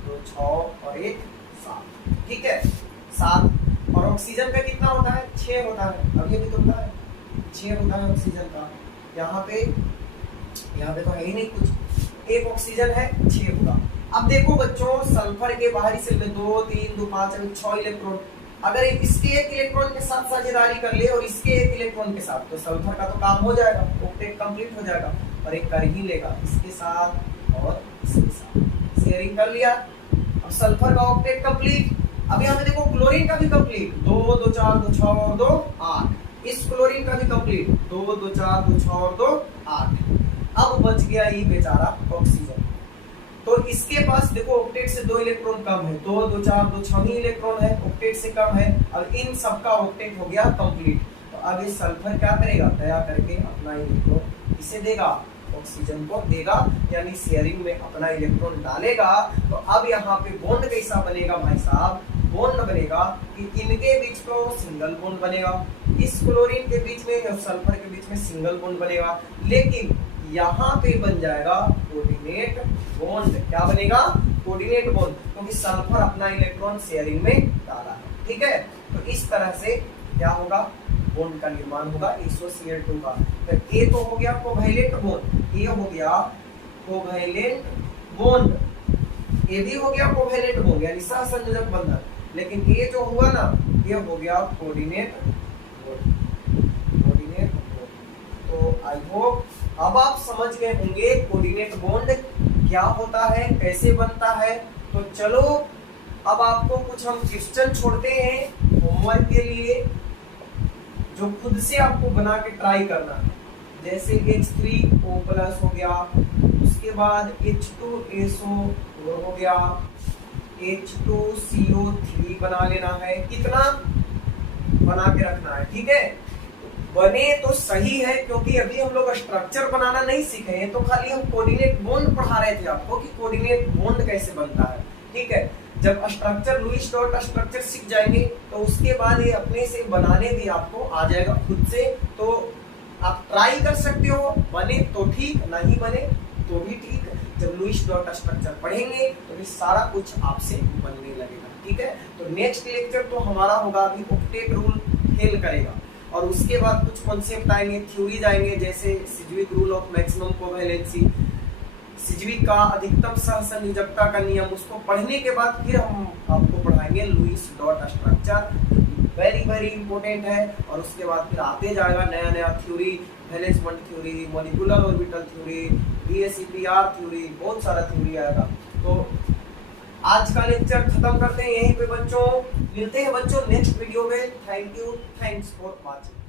2 6 और 1 7, ठीक है 7। और ऑक्सीजन का कितना होता है? 6 होता है। अब ये भी तो होता है 6 होता है ऑक्सीजन का। यहाँ पे यहाँ पे तो है ही नहीं कुछ, एक ऑक्सीजन है 6 होगा। अब देखो बच्चों, सल्फर के बाहरी शेल में 2 3 2 5 6 इलेक्ट्रॉन, अगर इसके एक इलेक्ट्रॉन के साथ साझेदारी कर ले और इसके एक इलेक्ट्रॉन के साथ, तो सल्फर का तो काम हो जाएगा, ऑक्टेट कंप्लीट हो जाएगा, और एक कर ही लेगा इसके साथ और इसके साथ, शेयरिंग कर लिया। अब सल्फर का ऑक्टेट कंप्लीट। अब यहाँ पे देखो क्लोरीन का भी कंप्लीट, 2 2 4 2 6 और 2 8, इस क्लोरीन का भी कंप्लीट, 2 2 4 2 6 और 2 8। अब बच गया ये बेचारा ऑक्सीजन, तो इसके पास देखो ऑक्टेट से 2 इलेक्ट्रॉन कम है, 2 2 4 2 6 ही इलेक्ट्रॉन है, ऑक्टेट से कम है। अब इन सबका ऑक्टेट हो गया कंप्लीट, तो अब ये सल्फर क्या करेगा, दया करके अपना इलेक्ट्रॉन इसे देगा, ऑक्सीजन को देगा, यानी शेयरिंग में अपना इलेक्ट्रॉन डालेगा। तो अब यहाँ पे बॉन्ड कैसा बनेगा भाई साहब, बॉन्ड बनेगा कि इनके बीच तो सिंगल बॉन्ड बनेगा, इस क्लोरीन के बीच में और सल्फर के बीच में सिंगल बॉन्ड बनेगा, लेकिन यहाँ पे बन जाएगा कोऑर्डिनेट बॉन्ड। क्या बनेगा, कोऑर्डिनेट बॉन्ड, क्योंकि सल्फर अपना इलेक्ट्रॉन शेयरिंग में डाला है। ठीक है, तो इस तरह से क्या होगा, बॉन्ड का निर्माण होगा SOCl2 का। तो ए तो हो गया कोवैलेंट बॉन्ड, ये हो गया कोवैलेंट बॉन्ड, ये भी हो गया कोवैलेंट बॉन्ड यानी सहसंयोजक बंधन, लेकिन ये जो हुआ ना, ये हो गया कोऑर्डिनेट बॉन्ड, कोऑर्डिनेट बॉन्ड। तो आई होप अब आप समझ गए होंगे कोऑर्डिनेट बॉन्ड क्या होता है, कैसे बनता है। तो चलो अब आपको कुछ हम क्वेश्चन छोड़ते हैं होमवर्क के लिए, जो खुद से आपको बना के ट्राई करना है। जैसे H3O+ हो गया, उसके बाद H2SO हो गया, H2CO3 बना लेना है, कितना बना के रखना है। ठीक है, बने तो सही है, क्योंकि अभी हम लोग स्ट्रक्चर बनाना नहीं सीखे हैं, तो खाली हम कोऑर्डिनेट बॉन्ड पढ़ा रहे थे आपको कि कोऑर्डिनेट बॉन्ड कैसे बनता है। ठीक है, जब स्ट्रक्चर लुईस डॉट स्ट्रक्चर सीख जाएंगे तो उसके बाद ये अपने से बनाने भी आपको आ जाएगा खुद से। तो आप ट्राई कर सकते हो, बने तो ठीक, नहीं बने तो भी ठीक। जब लुईस डॉट स्ट्रक्चर पढ़ेंगे तो भी सारा कुछ आपसे बनने लगेगा। ठीक है, तो नेक्स्ट लेक्चर तो हमारा होगा अभी ऑक्टेट रूल फेल करेगा, और उसके बाद कुछ कॉन्सेप्ट आएंगे, थ्योरीज आएंगे, जैसे सिज्विक रूल ऑफ मैक्सिमम कोवैलेंसी, सिज्विक का अधिकतम सहसंयोजकता का नियम। उसको पढ़ने के बाद फिर हम आपको पढ़ाएंगे Lewis dot structure, very very important है। और उसके बाद फिर आते जाएगा नया नया theory, valence bond theory, molecular orbital theory, VSEPR theory, बहुत सारा थ्योरी आएगा। तो आज का लेक्चर खत्म करते हैं यहीं पे बच्चों, मिलते हैं बच्चों नेक्स्ट वीडियो में। Thank you, thanks for watching.